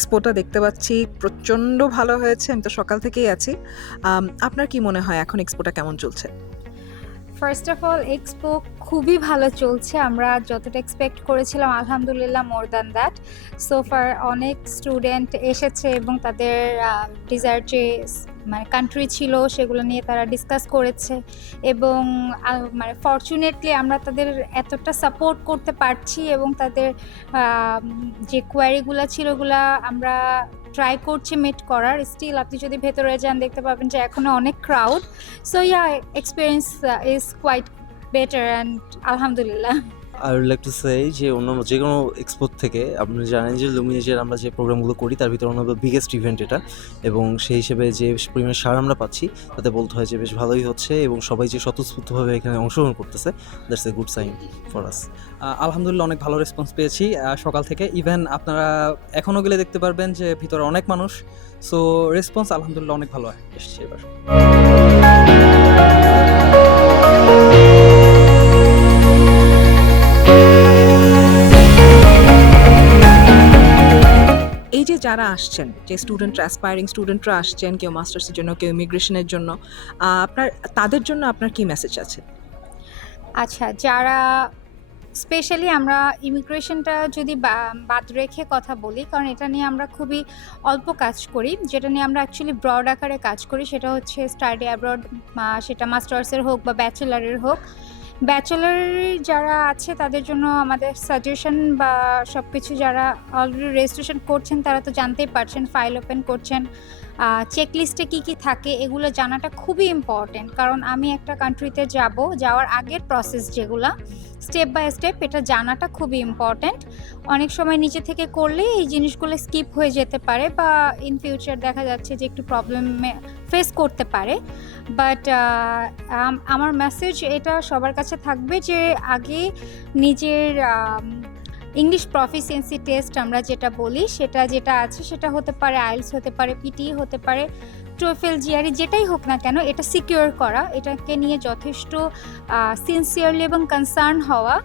এক্সপোটা দেখতে পাচ্ছি প্রচণ্ড ভালো হয়েছে। আমি তো সকাল থেকেই আছি। আপনার কি মনে হয় এখন এক্সপোটা কেমন চলছে? ফার্স্ট অফ অল এক্সপো খুবই ভালো চলছে। আমরা যতটা এক্সপেক্ট করেছিলাম আলহামদুলিল্লাহ more than that. So far অনেক স্টুডেন্ট এসেছে এবং তাদের ডিজায়ার যে মানে কান্ট্রি ছিল সেগুলো নিয়ে তারা ডিসকাস করেছে এবং মানে ফরচুনেটলি আমরা তাদের এতটা সাপোর্ট করতে পারছি এবং তাদের যে কোয়ারিগুলো ছিল ওগুলা আমরা ট্রাই করছি মিট করার। স্টিল আপনি যদি ভেতরে যান দেখতে পাবেন যে এখনো অনেক crowd. So yeah experience is quite better and আলহামদুলিল্লাহ। I would like to say যে অন্য যে কোনো এক্সপো থেকে আপনি জানেন যে লুমিনেজের আমরা যে প্রোগ্রামগুলো করি তার ভিতরে অন্য বিগেস্ট ইভেন্ট এটা, এবং সেই হিসেবে যে পরিমাণে সাড়া আমরা পাচ্ছি তাতে বলতে হয় যে বেশ ভালোই হচ্ছে এবং সবাই যে স্বতঃস্ফূর্তভাবে এখানে অংশগ্রহণ করতেছে, that's a good sign for us. আলহামদুলিল্লাহ অনেক ভালো রেসপন্স পেয়েছি সকাল থেকে। ইভেন আপনারা এখনও গেলে দেখতে পারবেন যে ভিতরে অনেক মানুষ। সো রেসপন্স আলহামদুলিল্লাহ অনেক ভালো এসছে এবার। এই যে যারা আসছেন, যে স্টুডেন্টরা অ্যাসপায়ারিং স্টুডেন্টরা আসছেন, কেউ মাস্টার্সের জন্য, কেউ ইমিগ্রেশনের জন্য, তাদের জন্য আপনার কি মেসেজ আছে? আচ্ছা, যারা স্পেশালি আমরা ইমিগ্রেশনটা যদি বাদ রেখে কথা বলি, কারণ এটা নিয়ে আমরা খুবই অল্প কাজ করি। যেটা নিয়ে আমরা অ্যাকচুয়ালি ব্রড আকারে কাজ করি সেটা হচ্ছে স্টাডি অ্যাব্রড, সেটা মাস্টার্সের হোক বা ব্যাচেলারের হোক। ব্যাচেলার যারা আছে তাদের জন্য আমাদের সাজেশন বা সব কিছু, যারা অলরেডি রেজিস্ট্রেশন করছেন তারা তো জানতেই পারছেন, ফাইল ওপেন করছেন, চেকলিস্টে কী কী থাকে এগুলো জানাটা খুবই ইম্পর্টেন্ট। কারণ আমি একটা কান্ট্রিতে যাওয়ার আগের প্রসেস যেগুলো স্টেপ বাই স্টেপ, এটা জানাটা খুবই ইম্পর্ট্যান্ট। অনেক সময় নিচে থেকে করলে এই জিনিসগুলো স্কিপ হয়ে যেতে পারে বা ইন ফিউচার দেখা যাচ্ছে যে একটু প্রবলেমে ফেস করতে পারে। বাট আমার মেসেজ এটা সবার কাছে থাকবে যে আগে নিজের ইংলিশ প্রফিসিয়েন্সি টেস্ট আমরা যেটা বলি যেটা আছে সেটা হতে পারে আইএলস, হতে পারে পিটি, হতে পারে টোফেল, জিআরই, যেটাই হোক না কেন এটা সিকিউর করা, এটাকে নিয়ে যথেষ্ট সিনসিয়ারলি এবং কনসার্ন হওয়া,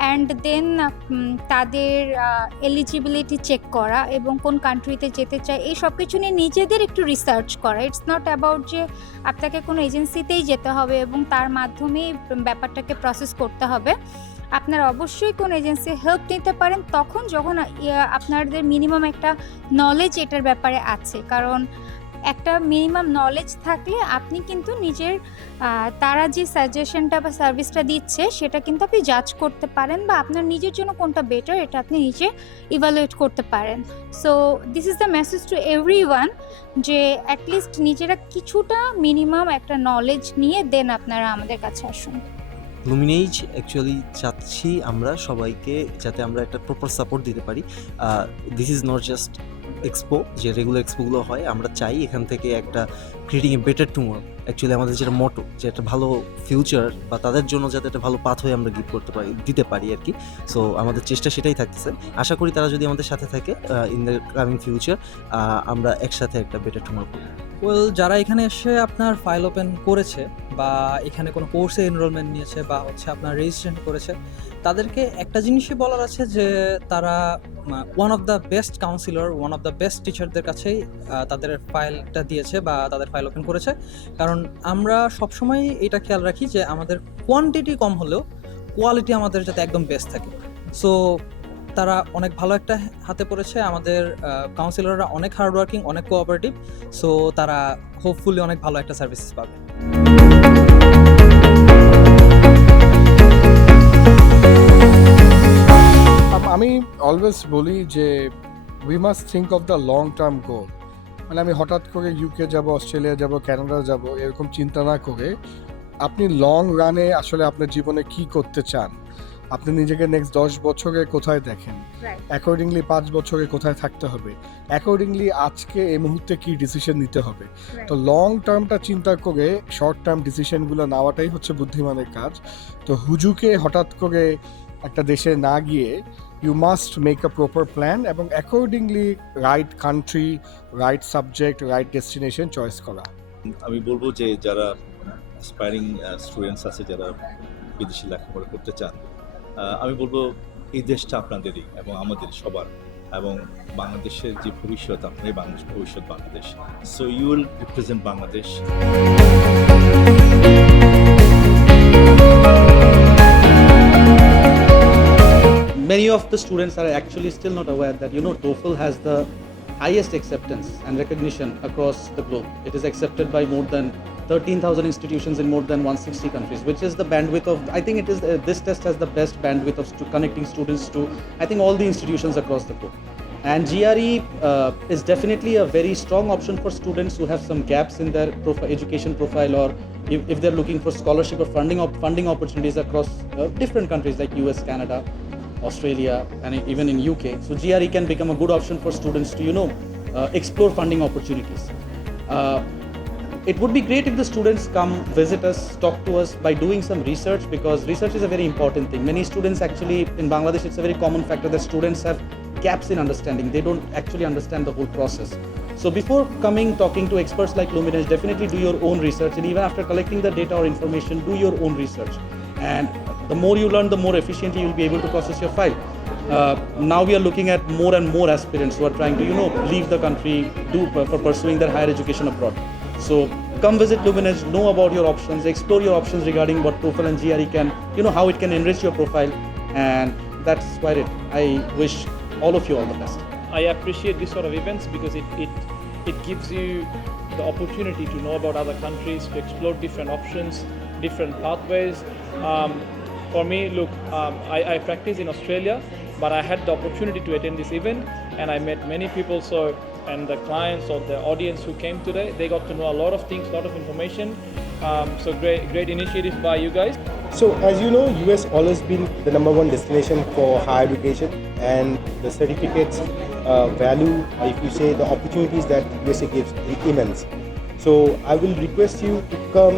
অ্যান্ড দেন তাদের এলিজিবিলিটি চেক করা এবং কোন কান্ট্রিতে যেতে চায় এই সব কিছু নিয়ে নিজেদের একটু রিসার্চ করা। ইটস নট অ্যাবাউট যে আপনাকে কোনো এজেন্সিতেই যেতে হবে এবং তার মাধ্যমেই ব্যাপারটাকে প্রসেস করতে হবে। আপনারা অবশ্যই কোন এজেন্সি হেল্প নিতে পারেন তখন যখন আপনাদের মিনিমাম একটা নলেজ এটার ব্যাপারে আছে। কারণ একটা মিনিমাম নলেজ থাকলে আপনি কিন্তু নিজের তারা যে সাজেশনটা বা সার্ভিসটা দিচ্ছে সেটা কিন্তু আপনি জাজ করতে পারেন বা আপনার নিজের জন্য কোনটা বেটার এটা আপনি নিজে ইভালুয়েট করতে পারেন। So this is the message to everyone যে অ্যাটলিস্ট নিজেরা কিছুটা মিনিমাম একটা নলেজ নিয়ে দেন আপনারা আমাদের কাছে আসুন। লুমিনেজ অ্যাকচুয়ালি চাচ্ছি আমরা সবাইকে যাতে আমরা একটা প্রপার সাপোর্ট দিতে পারি। This is not just expo, যে রেগুলার এক্সপোগুলো হয়, আমরা চাই এখান থেকে একটা creating a better tomorrow, actually আমাদের যেটা মোটো, যে একটা ভালো ফিউচার বা তাদের জন্য যাতে একটা ভালো পাথ হয়ে আমরা দিতে পারি আর কি। সো আমাদের চেষ্টা সেটাই থাকতেছে। আশা করি তারা যদি আমাদের সাথে থাকে ইন দ্য কামিং ফিউচার, আমরা একসাথে একটা বেটার টুমরো করব। ওয়েল, যারা এখানে এসে আপনার ফাইল ওপেন করেছে বা এখানে কোনো কোর্সে এনরোলমেন্ট নিয়েছে বা আপনার রেজিস্ট্রেশন করেছে, তাদেরকে একটা জিনিসই বলার আছে যে তারা one of the best councillor, one of the best টিচারদের কাছেই তাদের ফাইলটা দিয়েছে বা তাদের ফাইল ওপেন করেছে। কারণ আমরা সবসময় এটা খেয়াল রাখি যে আমাদের কোয়ান্টিটি কম হলেও কোয়ালিটি আমাদের যাতে একদম বেস্ট থাকে। সো তারা অনেক ভালো একটা হাতে পড়েছে। আমাদের কাউন্সিলররা অনেক হার্ডওয়ার্কিং, অনেক কোঅপারেটিভ। সো তারা হোপফুলি অনেক ভালো একটা সার্ভিসেস পাবে। আমি অলওয়েজ বলি যে we must think of the long term goal. মানে আমি হঠাৎ করে ইউকে যাব, অস্ট্রেলিয়া যাব, কানাডা যাব এরকম চিন্তা না করে আপনি লং রানে আসলে আপনার জীবনে কি করতে চান, আপনি নিজেকে নেক্সট 10 বছরে কোথায় দেখেন, অ্যাকর্ডিংলি 5 বছরে কোথায় থাকতে হবে, অ্যাকর্ডিংলি আজকে এই মুহূর্তে কি ডিসিশন নিতে হবে। তো লং টার্মটা চিন্তা করে শর্ট টার্ম ডিসিশনগুলো নেওয়াটাই হচ্ছে বুদ্ধিমানের কাজ। তো হুজুকে হঠাৎ করে একটা দেশে না গিয়ে you must make a proper plan এবং accordingly right country, right subject, right destination choice করা। আমি বলবো যে যারা অ্যাসপায়ারিং স্টুডেন্টস আছে, যারা বিদেশি লেখাপড়া করতে চান, আমি বলবো এই দেশটা আপনাদেরই এবং আমাদের সবার। এবং বাংলাদেশের যে ভবিষ্যৎ, আপনার বাংলাদেশ ভবিষ্যৎ Bangladesh. So you will represent Bangladesh. Many of the students are actually still not aware that TOEFL has the highest acceptance and recognition across the globe. It is accepted by more than 13,000 institutions in more than 160 countries, which is the bandwidth of, I think it is, this test has the best bandwidth of connecting students to, I think, all the institutions across the globe. And GRE is definitely a very strong option for students who have some gaps in their education profile, or if they're looking for scholarship or funding opportunities across different countries like US, Canada, Australia, and even in UK. So GRE can become a good option for students to explore funding opportunities. It would be great if the students come visit us, talk to us by doing some research, because research is a very important thing. Many students actually, in Bangladesh, it's a very common factor that students have gaps in understanding. They don't actually understand the whole process. So before talking to experts like Luminage, definitely do your own research, and even after collecting the data or information, do your own research. And the more you learn, the more efficiently you'll be able to process your file. Now we are looking at more and more aspirants who are trying to, leave the country for pursuing their higher education abroad. So come visit Luminage, know about your options, explore your options regarding what TOEFL and GRE can, how it can enrich your profile, and that's quite it. I wish all of you all the best. I appreciate this sort of events because it gives you the opportunity to know about other countries, to explore different options, different pathways. For me, look, I practice in Australia, but I had the opportunity to attend this event, and I met many people. And the clients or the audience who came today, they got to know a lot of things, a lot of information. So great initiative by you guys. So as you know, US always been the #1 destination for higher education, and the certificates value, if you say, the opportunities that USA gives is immense. So I will request you to come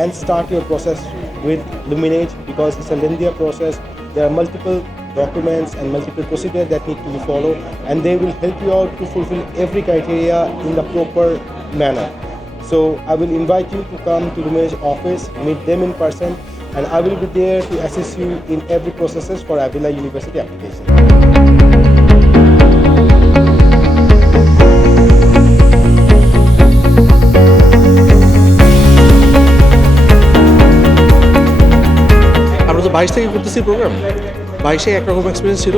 and start your process with Luminage, because it's a lengthier process. There are multiple documents and multiple procedures that need to be followed, and they will help you out to fulfill every criteria in the proper manner. So I will invite you to come to Luminage office, meet them in person, and I will be there to assist you in every processes for Avila University application. আমরা তো 22 থেকে করতেছি programme. 22-এ একরকম experience ছিল,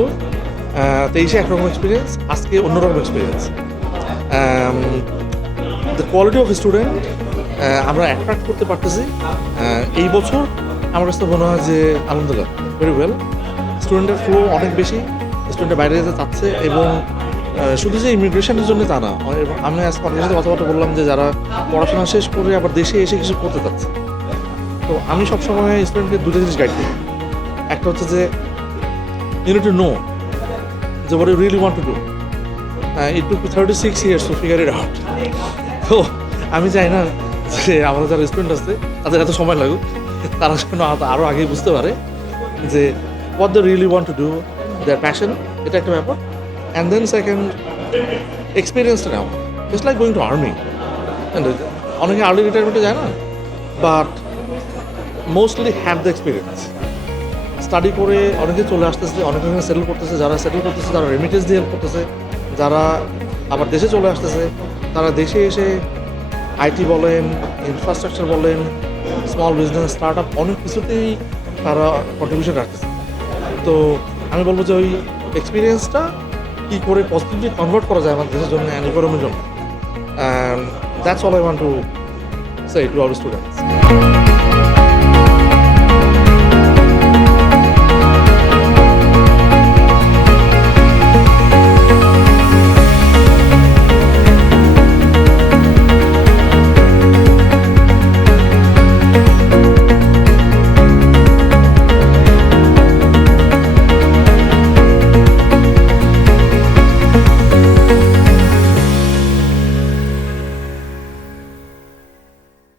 23-এ একরকম experience, আজকে অন্যরকম experience. The quality of student আমরা অ্যাট্রাক্ট করতে পারতেছি। এই বছর আমার কাছে মনে হয় যে আলহামদুলিল্লাহ ভেরি ওয়েল, স্টুডেন্টের ফ্লো অনেক বেশি, স্টুডেন্টের বাইরে যেতে চাচ্ছে, এবং শুধু যে ইমিগ্রেশনের জন্য তা না। আমি আজকে অনেকের সাথে কথাবার্তা বললাম যে যারা পড়াশোনা শেষ করে আবার দেশে এসে কিছু করতে চাচ্ছে। তো আমি সবসময় স্টুডেন্টকে দুটো জিনিস গাইড করি। একটা হচ্ছে যে you need to know যে what you really want to do. It took me 36 years to figure it out. তো আমি চাই না যে আমাদের যারা স্টুডেন্ট আছে তাদের এত সময় লাগুক, তারা যেন আরও আগেই বুঝতে পারে যে what they really want to do, their passion, এটা একটা ব্যাপার। অ্যান্ড দেন সেকেন্ড, এক্সপিরিয়েন্সটা নেওয়া। It's like going to army. অনেকে আর্লি রিটায়ারমেন্টে যায় না, but mostly have the experience. Study করে অনেকে চলে আসতেছে, অনেকে সেটেল করতেছে, যারা সেটেল করতেছে তারা রেমিটেন্স দিয়ে হেল্প করতেছে, যারা আবার দেশে চলে আসতেছে তারা দেশে এসে আইটি বলেন, ইনফ্রাস্ট্রাকচার বলেন, স্মল বিজনেস, স্টার্ট আপ, অনেক কিছুতেই তারা কন্ট্রিবিউশন রাখতেছে। তো আমি বলবো যে ওই এক্সপিরিয়েন্সটা কী করে পজিটিভলি কনভার্ট করা যায় আমাদের দেশের জন্য, এনভায়রনমেন্টের জন্য, and that's all I want to say to our students.